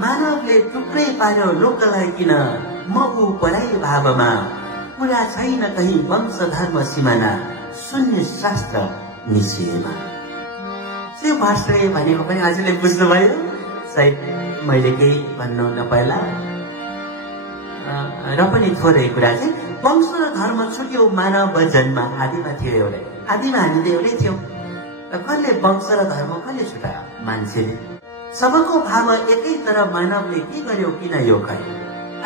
मानवले टुक्रै पार्यो लोकलाई किन, म ऊ पराई भावमा, कुरा छैन कहीँ वंश धर्म सिमाना, शून्य शास्त्र निश्चयमा। त्यो भाषा भनेको पनि हजुरले बुझ्नुभयो, सायद मैले केही भन्नु नपर्ला। र पनि थोरै कुरा चाहिँ वंश र धर्म छुट्यो, मानव जन्म आदिमा थियो एउटै। आदिमा हामी त एउटै थियौँ, कसले वंश र धर्म कसले छुटायो? मान्छेले। सबको भाव एकै तर मानवले के गर्यो किन यो खै,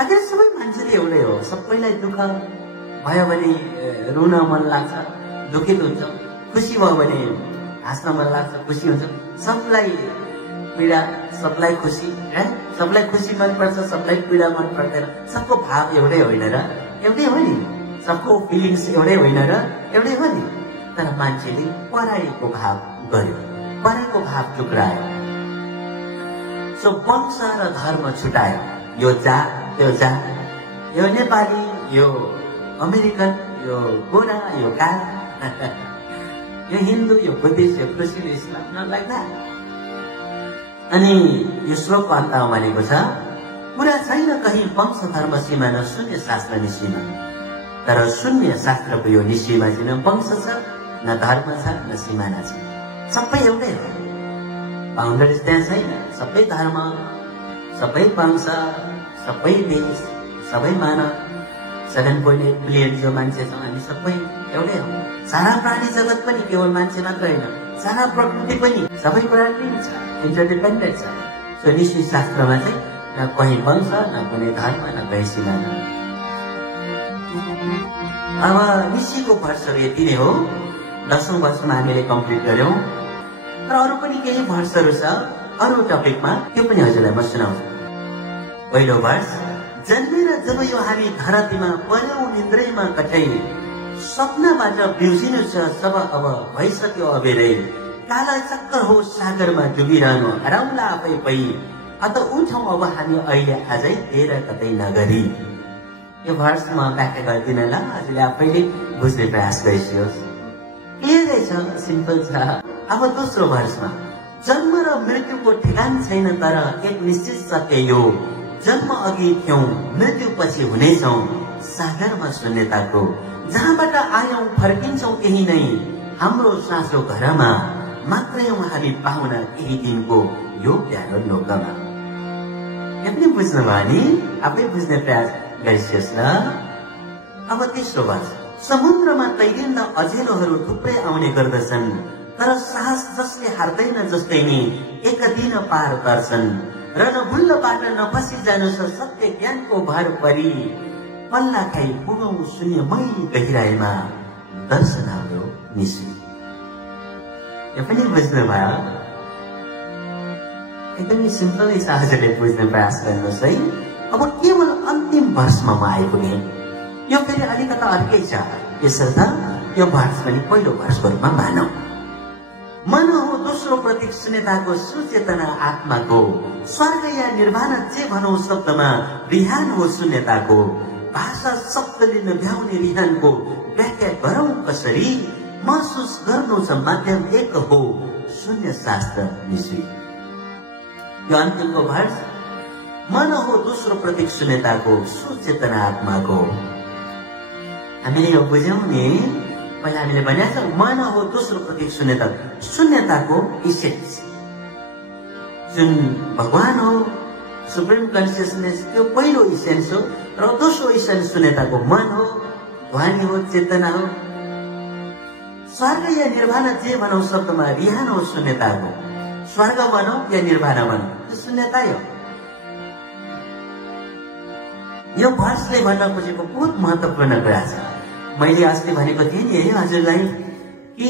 आखिर सबै मान्छेले एउटै हो। सबैलाई दुःख भयो भने रुन मन लाग्छ, दुखित हुन्छ। खुसी भयो भने हाँस्न मन लाग्छ, खुसी हुन्छ। सबलाई पीडा, सबलाई खुसी, सबलाई खुसी मनपर्छ, सबलाई पीडा मन पर्दैन। सबको भाव एउटै होइन र? एउटै हो नि। सबको फिलिङ्स एउटै होइन र? एउटै हो नि। तर मान्छेले पराईको भाव गर्यो, पराईको भाव टुक्रायो। सो वंश र धर्म छुटायो। यो जात, त्यो जात, यो नेपाली, यो अमेरिकन, यो गोरा, यो काला, यो हिन्दू, यो बुद्धिस्ट, यो क्रिस्चियन, इस्लाम, नट लाइक द्याट। अनि यो श्लोकको अन्तमा भनेको छ, कुरा छैन कहीँ वंश धर्म सीमाना, शून्य शास्त्र निश्चयमा। तर शून्य शास्त्रको यो निश्चयमा चाहिँ न वंश छ, न धर्म छ, न सिमाना छ। सबै एउटै हो, बााउन्डरिज त्यहाँ छैन। सबै धर्म, सबै वंश, सबै देश, सबै मानव, 7.8 बिलियन जो मान्छे छौँ हामी सबै एउटै हो। सारा प्राणी जगत पनि केवल मान्छे मात्र होइन, सारा प्रकृति पनि सबै प्राणी छ, इन्टरडिपेन्डेन्ट छ। सो निश्चय शास्त्रमा चाहिँ न कहीँ वंश, न कुनै धर्म, न कहीँ सिमाना। अब निश्चयको वर्षहरू यति नै हो। 10औं वर्षमा हामीले कम्प्लिट गर्यौं। र अरू पनि केही वर्षहरू छ अरू टपिकमा त्यो पनि हजुरलाई म सुनाउँछु। पहिलो वर्ष, जन्मेर जब यो हामी धरतीमा पर्यौं निन्द्रैमा कठै, सपनाबाट बिउजिनु छ सब अब भइसक्यो अबेरै, काला चक्कर हो सागरमा डुबिरहनु हराउला आफै पै, अत उठौं अब हामी अहिले आजै तेर कतै नगरी। यो भर्स म व्याख्या गर्दिन ल, हजुरले आफैले बुझ्ने प्रयास गरिसियोस्। क्लियरै छ, सिम्पल छ। अब दोस्रो भर्समा, जन्म र मृत्युको ठेगान छैन तर एक निश्चित सत्य यो, जन्म अघि थियौं मृत्यु पछि हुनेछौं सागरमा शून्यताको, जहाँबाट आयौं फर्किन्छौं त्यही नै हाम्रो साँचो घरमा, मात्रै हामी पाउन केही दिनको यो प्यारो लोकमा। यो पनि बुझ्नुभयो नि, आफै बुझ्ने प्रयास गरिसियोस् न। अब तेस्रो वर्ष, समुद्रमा तैरिँदा अजेलोहरू थुप्रै आउने गर्दछन्, तर साहस जसले हार्दैन जस्तै नि एक दिन पार गर्छन्, र नभुल्लबाट नफसी जानु छ सत्य ज्ञानको भर परी, पल्ला खाई पुगौं शून्यमय गहिराईमा दर्शन हाम्रो निस्वी। यो पनि बुझ्नुभयो, एकदमै सिम्पलै छ, हजुरले बुझ्ने प्रयास गर्नुहोस् है। अब केवल अन्तिम वर्षमा म आइपुगेँ, यो फेरि अलिकता अर्कै छ, यसर्थ यो वर्ष पनि पहिलो वर्षको रूपमा मानौं। मन हो दोस्रो प्रतीक शून्यताको सुचेतना आत्माको, स्वर्ग या निर्वाण जे भनौं शब्दमा विहान हो शून्यताको, भाषा शब्दले नभ्याउने रिहानको व्याख्या गरौं कसरी, महसुस गर्नु छ माध्यम एक हो शून्य शास्त्र निस्वी। यो अन्तिमको भर्स, मन हो दोस्रो प्रतीक शून्यताको सुचेतना आत्माको। हामीले यो बुझ्यौं नि, पहिला हामीले भनेको छ मन हो दोस्रो प्रतीक शून्यताको इसेन्स, जुन भगवान हो सुप्रिम कन्सियसनेस, त्यो पहिलो इसेन्स हो, र दोस्रो इसेन्स शून्यताको मन हो, ध्वनि हो, चेतना हो। स्वर्ग या निर्वाण जे भनौं शब्दमा रिहान हो शून्यताको, स्वर्ग भनौं या निर्वाण भनौं त्यो शून्यता हो। यो भर्सले भन्न खोजेको बहुत महत्वपूर्ण कुरा छ। मैले अस्ति भनेको थिएँ नि है हजुरलाई कि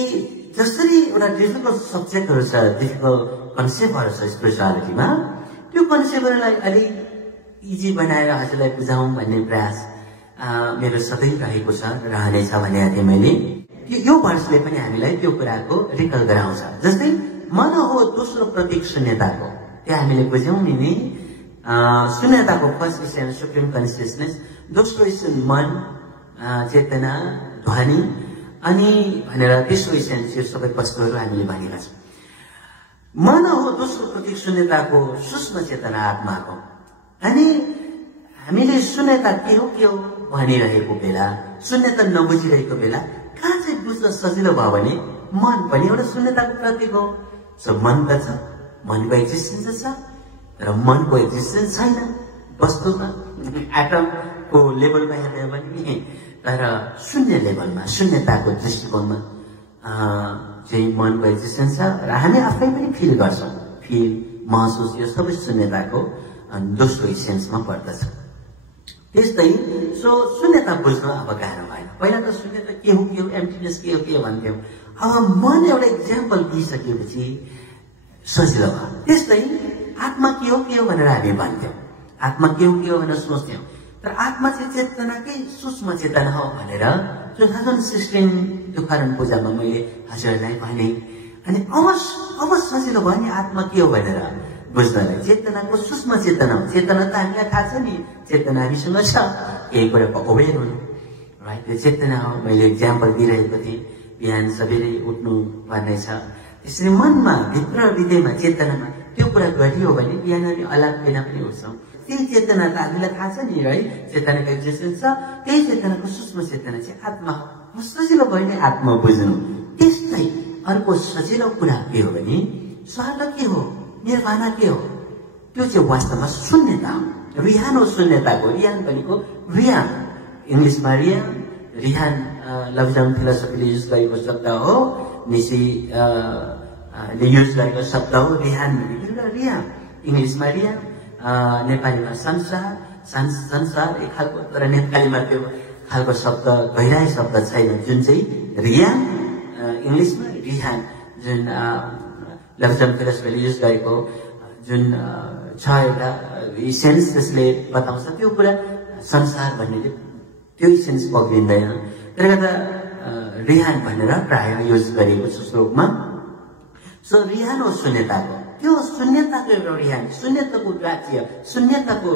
जसरी एउटा डिफिकल्ट सब्जेक्टहरू छ, डिफिकल्ट कन्सेप्टहरू छ स्पिरिचुअलिटीमा, त्यो कन्सेप्टहरूलाई अलिक इजी बनाएर हजुरलाई बुझाउँ भन्ने प्रयास मेरो सधैँ रहेको छ, रहनेछ भनेको थिएँ मैले। यो भर्सले पनि हामीलाई त्यो कुराको रिकल गराउँछ। जस्तै मन हो दोस्रो प्रतीक शून्यताको, त्यहाँ हामीले बुझ्यौं नि, शून्यताको फर्स्ट इसेन्स सुप्रिम कन्सियसनेस, दोस्रो इसेन्स मन, चेतना, ध्वनि, अनि भनेर तेस्रो इसेन्स यो सबै वस्तुहरू हामीले भनेका छौँ। मन हो दोस्रो प्रतीक शून्यताको सूक्ष्म चेतना आत्माको। अनि हामीले शून्यता के हो भनिरहेको बेला, शून्यता नबुझिरहेको बेला कहाँ चाहिँ बुझ्न सजिलो भयो भने मन पनि एउटा शून्यताको प्रतीक हो। सो मन त छ, मनको एक्जिस्टेन्स छ, र मनको एक्जिस्टेन्स छैन वस्तुमा, एटमको लेभलमा हेर्ने हो भने, तर शून्य लेभलमा, शून्यताको दृष्टिकोणमा चाहिँ मनको एक्जिस्टेन्स छ, र हामी आफै पनि फिल गर्छौँ, फिल महसुस, यो सबै शून्यताको दोस्रो इसेन्समा पर्दछ। त्यस्तै सो शून्यता बुझ्न अब गाह्रो भएन। पहिला त शून्यता के हो एम्प्टीनेस के हो भन्थ्यौँ, अब मन एउटा इक्जाम्पल दिइसकेपछि सजिलो भयो। त्यस्तै आत्मा के हो भनेर हामी भन्थ्यौँ, आत्मा के हो भनेर सोच्थ्यौँ, तर आत्मा चाहिँ चेतनाकै सूक्ष्म चेतना हो भनेर 2016 त्यो कारण पूजामा मैले हजुरलाई भने। अनि अब सजिलो भयो नि आत्मा के हो भनेर बुझ्नलाई। चेतनाको सूक्ष्म चेतना हो, चेतना त हामीलाई थाहा छ नि, चेतना हामीसँग छ, केही कुराको अवेर हुनु, राइट, त्यो चेतना हो। मैले इक्जाम्पल दिइरहेको थिएँ, बिहान सबैले उठ्नु पर्ने छ, त्यसरी मनमा भित्र हृदयमा चेतनामा त्यो कुरा गरियो भने बिहान अनि अलार्म बिना पनि उठ्छौँ। त्यही चेतना त हामीलाई थाहा छ नि, है, चेतनाको एक्जिस्टेन्स छ, त्यही चेतनाको सूक्ष्म चेतना चाहिँ आत्मा हो। सजिलो भयो नि आत्मा बुझ्नु। त्यस्तै अर्को सजिलो कुरा के हो भने स्वर्ग के हो, निर्वाण के हो, त्यो चाहिँ वास्तवमा शून्यता हो, रिहान हो शून्यताको। रिहान भनेको रिहान, इङ्ग्लिसमा रिहान लभिजम फिलोसफीले युज गरेको शब्द हो, निसीले युज गरेको शब्द हो। रिहान भनेको रिहान, इङ्ग्लिसमा रिहान, नेपालीमा संसार एक खालको, तर नेपालीमा त्यो खालको शब्द गहिराई शब्द छैन, जुन चाहिँ रिहान, इङ्ग्लिसमा रिहान, जुन लभिजम फिलोसफीले युज गरेको जुन छ एउटा सेन्स त्यसले बताउँछ त्यो कुरा संसार भन्ने त्यो सेन्स पक्रिँदैन। त्यसले गर्दा रिहान भनेर प्राय युज गरिएको छ श्लोकमा। सो रिहान हो शून्यताको, त्यो शून्यताको एउटा रिहान, शून्यताको राज्य, शून्यताको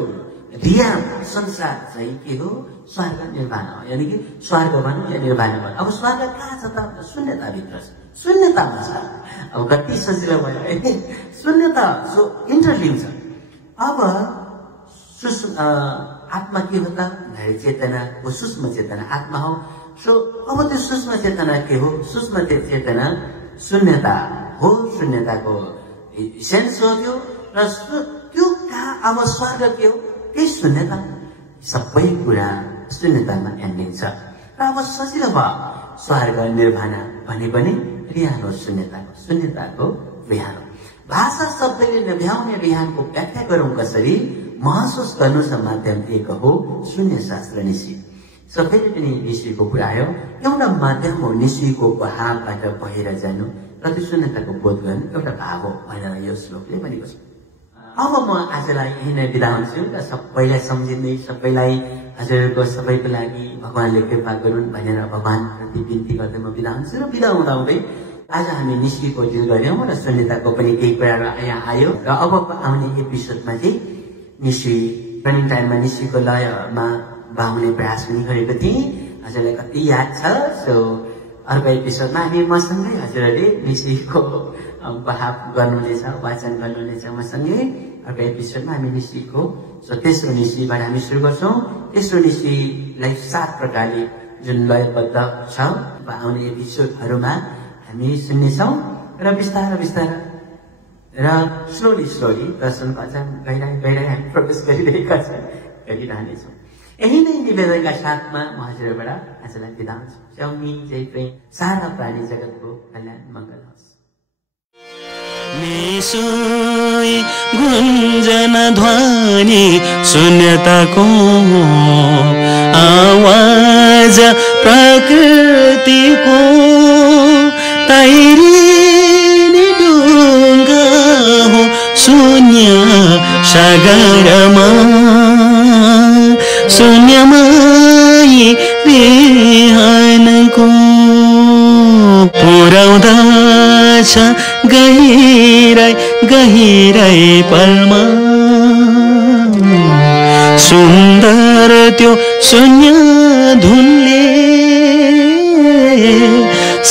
रिहान संसार चाहिँ के हो? स्वर्ग निर्वाण हो, यानि कि स्वर्ग भनौँ या निर्वाण भनौँ। अब स्वर्ग कहाँ छ त? शून्यताभित्र छ, शून्यतामा छ। अब कति सजिलो भयो शून्यता। सो इन्टरलिङ छ। अब आत्मा के हो त? चेतना हो, सूक्ष्म चेतना आत्मा हो। सो अब त्यो सूक्ष्म चेतना के हो? सूक्ष्म चेतना शून्यता हो, शून्यताको सेन्स हो त्यो। र त्यो कहाँ? अब स्वर्ग के हो? त्यही शून्यता। सबै कुरा शून्यतामा एन्डिङ छ। र अब सजिलो भयो, स्वर्ग निर्वाण भने पनि रिहान हो, शून्यताको रिहान हो। भाषा शब्दले नभ्याउने रिहानको व्याख्या गरौँ कसरी? महसुस गर्नु छ माध्यम एक हो शून्य शास्त्र निशी। सो फेरि पनि निशीको कुरा आयो, एउटा माध्यम हो निशीको हातबाट बहेर जानु र त्यो शून्यताको बोध गर्नु एउटा भाव हो भनेर यो श्लोकले भनेको छ। अब म आजलाई यही नै बिदा हुन्छु र सबैलाई सम्झिँदै, सबैलाई हजुरहरूको सबैको लागि भगवानले कृपा गरून् भनेर भगवानप्रति बिन्ती गर्दै म बिदा हुन्छु। र बिदा हुँदाहुँदै आज हामी निशीको डिल गऱ्यौँ र शून्यताको पनि केही कुराहरू यहाँ आयो। र अब आउने एपिसोडमा चाहिँ निशी रनिङ टाइममा निशीको लयमा बाहुने प्रयास पनि गरेको थिएँ। हजुरलाई कति याद छ? सो अर्को एपिसोडमा हामी मसँगै हजुरहरूले निशीको बहाव गर्नुहुनेछ, वाचन गर्नुहुनेछ मसँगै। अर्को एपिसोडमा हामी निशीको तेस्रो निशीबाट हामी सुरु गर्छौँ। तेस्रो निशीलाई 7 प्रकारले जुन लयबद्ध छ आउने एपिसोडहरूमा हामी सुन्नेछौँ। र बिस्तारै बिस्तारै र स्लोली दर्शनको अझ गहिराई हामी प्रवेश गरिरहनेछौँ। यही नै निवेदनका साथमा म हजुरबाट आजलाई बिदा हुन्छु। च्याउनी जय प्रेम, सारा प्राणी जगतको कल्याण मङ्गल होस्। निसोई गुञ्जन ध्वनि शून्यताको आवाज प्रकृतिको तैरिने डुङ्गा हो शून्य सागरमा शून्यमय बिहानको पुर्याउँदछ गहिरै पलमा सुन्दर त्यो शून्य धुनले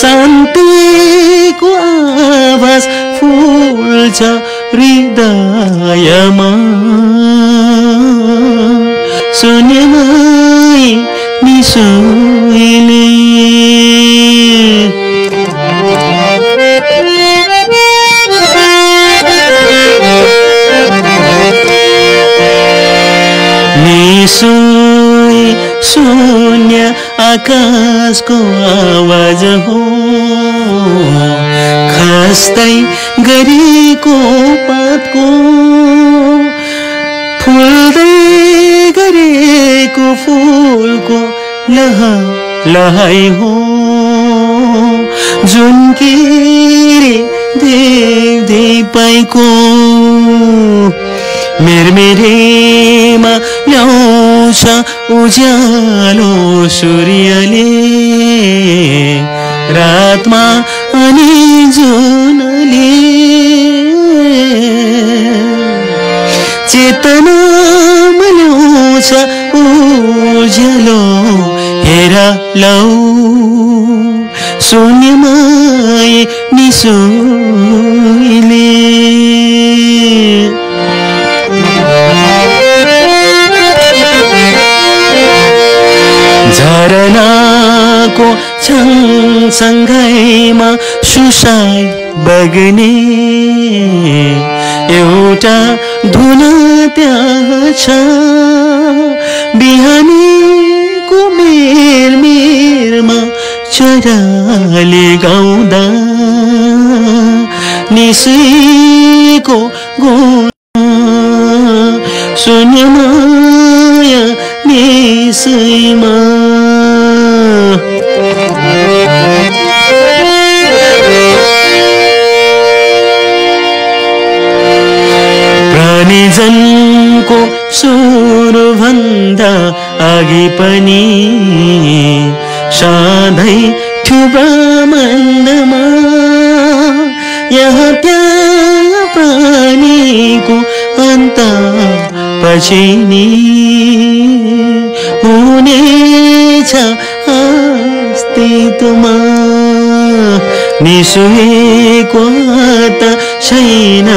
शान्तिको आवाज फुल्छ हृदयमा शून्यमय निशोले निशोई शून्य आकाशको आवाज हो खस्दै गरेको पातको फुल्दै गरेको फुलको लहाई हो जुन के देख्दै पाइको मेरमेरेमा ल्याउँछ उज्यालो सूर्यले रातमा अनि जुनले चेतनामा ल्याउँछ उज्यालो हेर लौ शून्यमय निशोले झरनाको सँगैमा सुसाई बग्ने एउटा धुन त्यहाँ छ बिहानीको मेरमा चराले गाउँदा निशैको गुण शून्यमय निशैमा अघि पनि सधैँ थियो ब्रह्माण्डमा यहाँ त्यहाँ प्राणीको अन्त पछि नि हुनेछ अस्तित्वमा निसुएको त छैन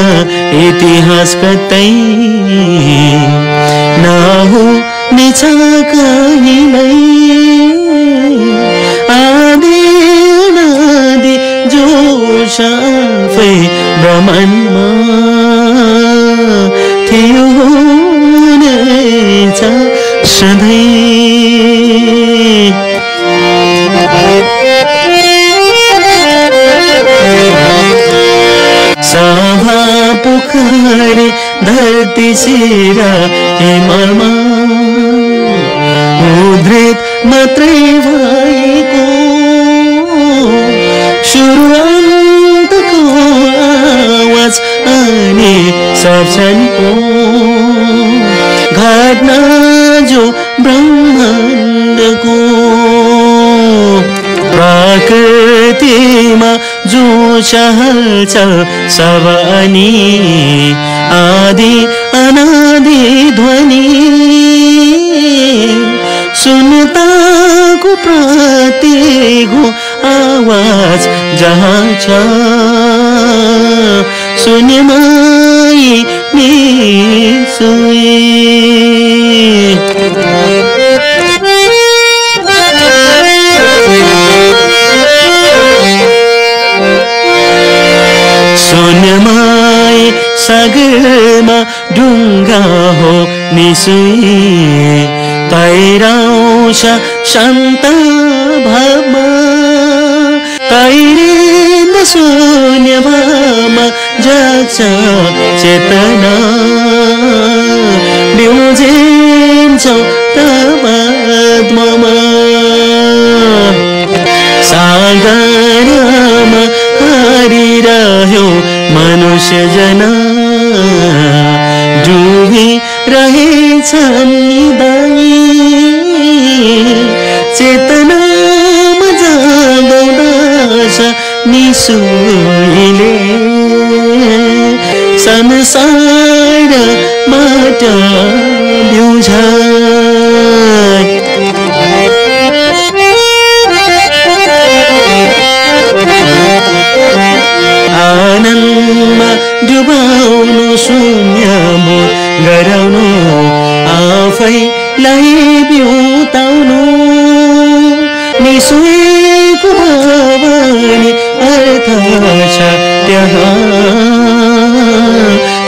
इतिहास कतै नहुनेछ कहिल्यै आदि अनादि जो सबै ब्रह्माण्डमा थियो हुनेछ सधैँ सभा पोखरी धरती शिरा हिमालमा उद्रेक मात्रै भएको सुरुवातको आवाज अनि सर्जनको घटना जो ब्रह्माण्डको प्रकृतिमा जो चहलचल सब अनि आदि अनादि ध्वनि सुनताको प्रतिको आवाज जहाँ छ सुन्यमाई निसुई सुनमाई सागरमा ढुङ्गा हो निसुई तैराउँछ शान्त भावमा तैरिँदा शून्य भावमा जाग्छ चेतना बिउजिन्छौ तमात्मा सागरमा हारिरह्यो मनुष्य जना डुबिरहेछन् निदाई चेतनामा जागाउँदछ निसुइले संसारबाट बिउझ आनन्दमा डुबाउनु शून्य मोह गराउनु आफैलाई बिउताउनु निसुएको भवानी अर्थ छ त्यहाँ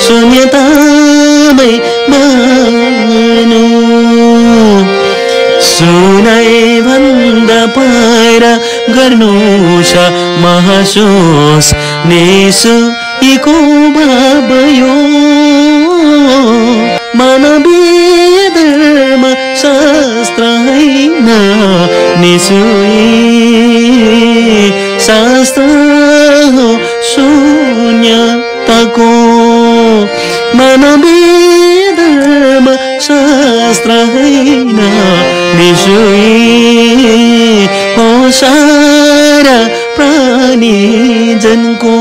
शून्यतामै मानु सुनाइ भन्दा पर गर्नु छ महसुस निसुएको भयो मानवीय धर्म शास्त्र हैन निसुई शास्त्र हो शून्यताको मानवीय धर्म शास्त्र हैन निसुई हो सारा प्राणी जनको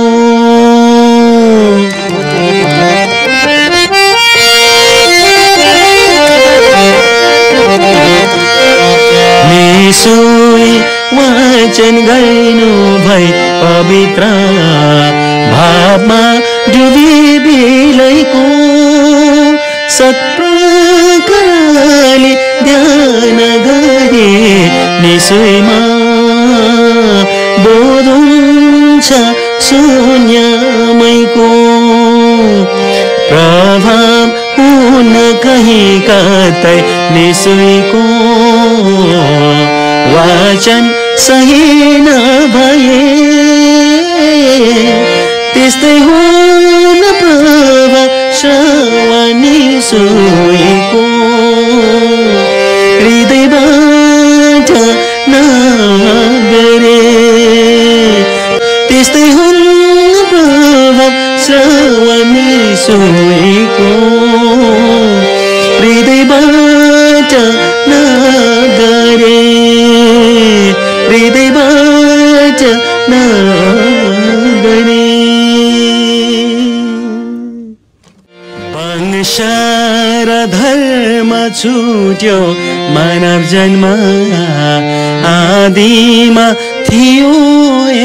निसुई वाचन गर्नु भई पवित्र भावमा डुबी बिलैको सत्प्रकारले ध्यान गरे निसुईमा बोध हुन्छ शून्यमैको प्रभाव हुन कहीँ कतै निसुईको वाचन सही नभए त्यस्तै हुन प्रभाव श्रवण निसुईको हृदयबाट नगरे त्यस्तै हुन प्रभाव श्रवण निसुईको हृदयबाट नगरे हृदयबाट नगरे वंश र धर्म छुट्यो मानव जन्म आदिमा थियो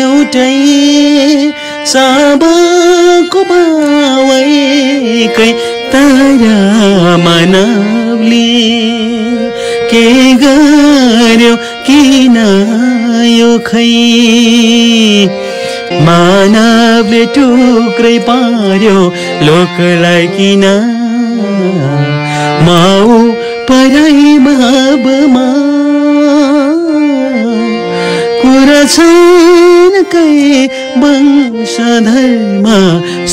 एउटै सबको भावैकै तर मानवले के गर्यो किन यो खै मानवले टुक्रै पार्यो लोकलाई किन माउ पराई भावमा कुरा छैन कै वंश धर्म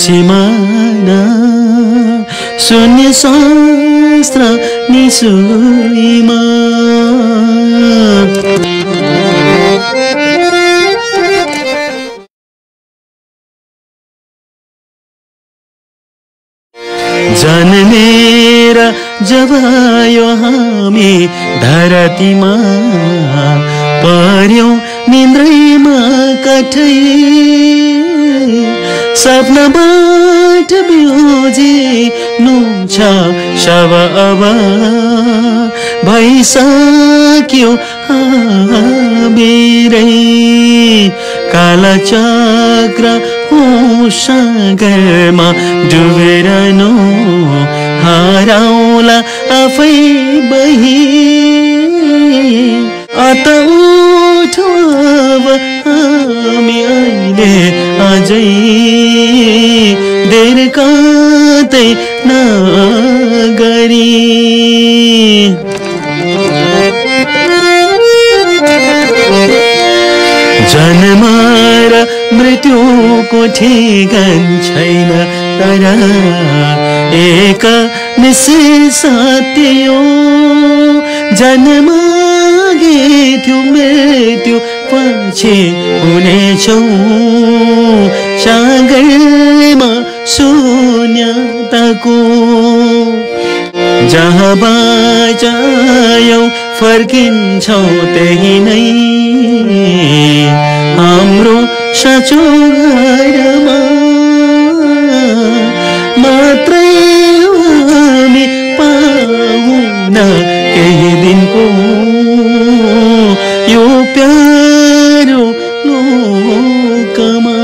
सिमाना शून्य शास्त्र निसुइमा जन्मेर जब यो हामी धरतीमा पर्यौं निन्द्रैमा कठै सपनाबाट बिउजिनु छ शव अब भइसक्यो बेरै काला चक्र हो सागरमा डुबेर नो हराउला आफै बही अत उठो अब हामी अहिले अझै देर कतै नगरी जन्म र मृत्युको ठेगान छैन तर एक निश्चय सत्य यो जन्म थियो मृत्यु पछि हुनेछौ सागरमा शून्यताको जहाँ बाँचायौ फर्किन्छौ त्यही नै हाम्रो साँचो घरमा मात्रै हामी पाउन केही दिनको यो प्यारो लोकमा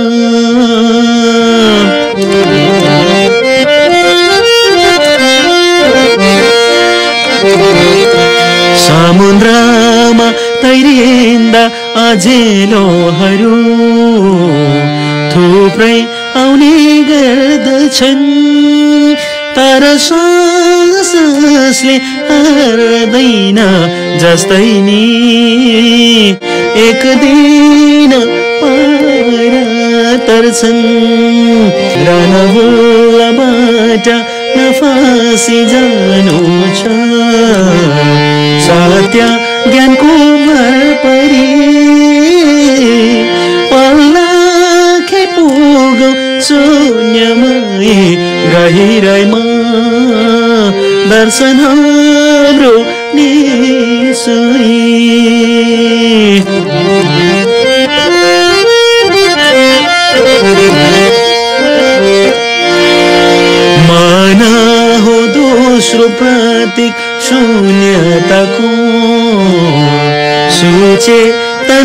समुद्रमा तैरिँदा अजेलोहरू थुप्रै आउने गर्दछन् तर सासले हर्दैन जस्तै नि एक दिन पार तर्छन् रणभुलबाट नफासी जानु छ सत्य ज्ञानको भर परी पल्लाखे पुगौ शून्यमय गहिराइमा दर्शन हाम्रो निसुई मन हो दोस्रो प्रतीक शून्यताको सुचेतनात्माको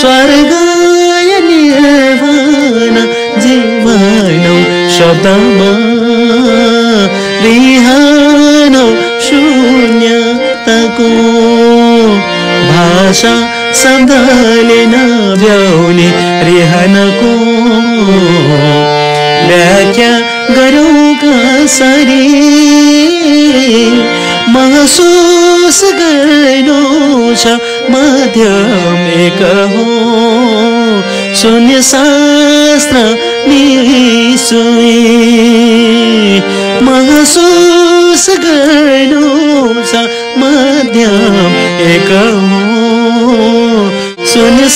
स्वर्ग निर्वाण जीवनौ शब्दमा रिहानौ शून्यताको भाषा शब्दले नभ्याउने रिहानको व्याख्या गरौँ कसरी महसुस गर्नु छ माध्यम एक हो शून्य शास्त्र निसुई महसुस गर्नु छ माध्यम एक हो शून्य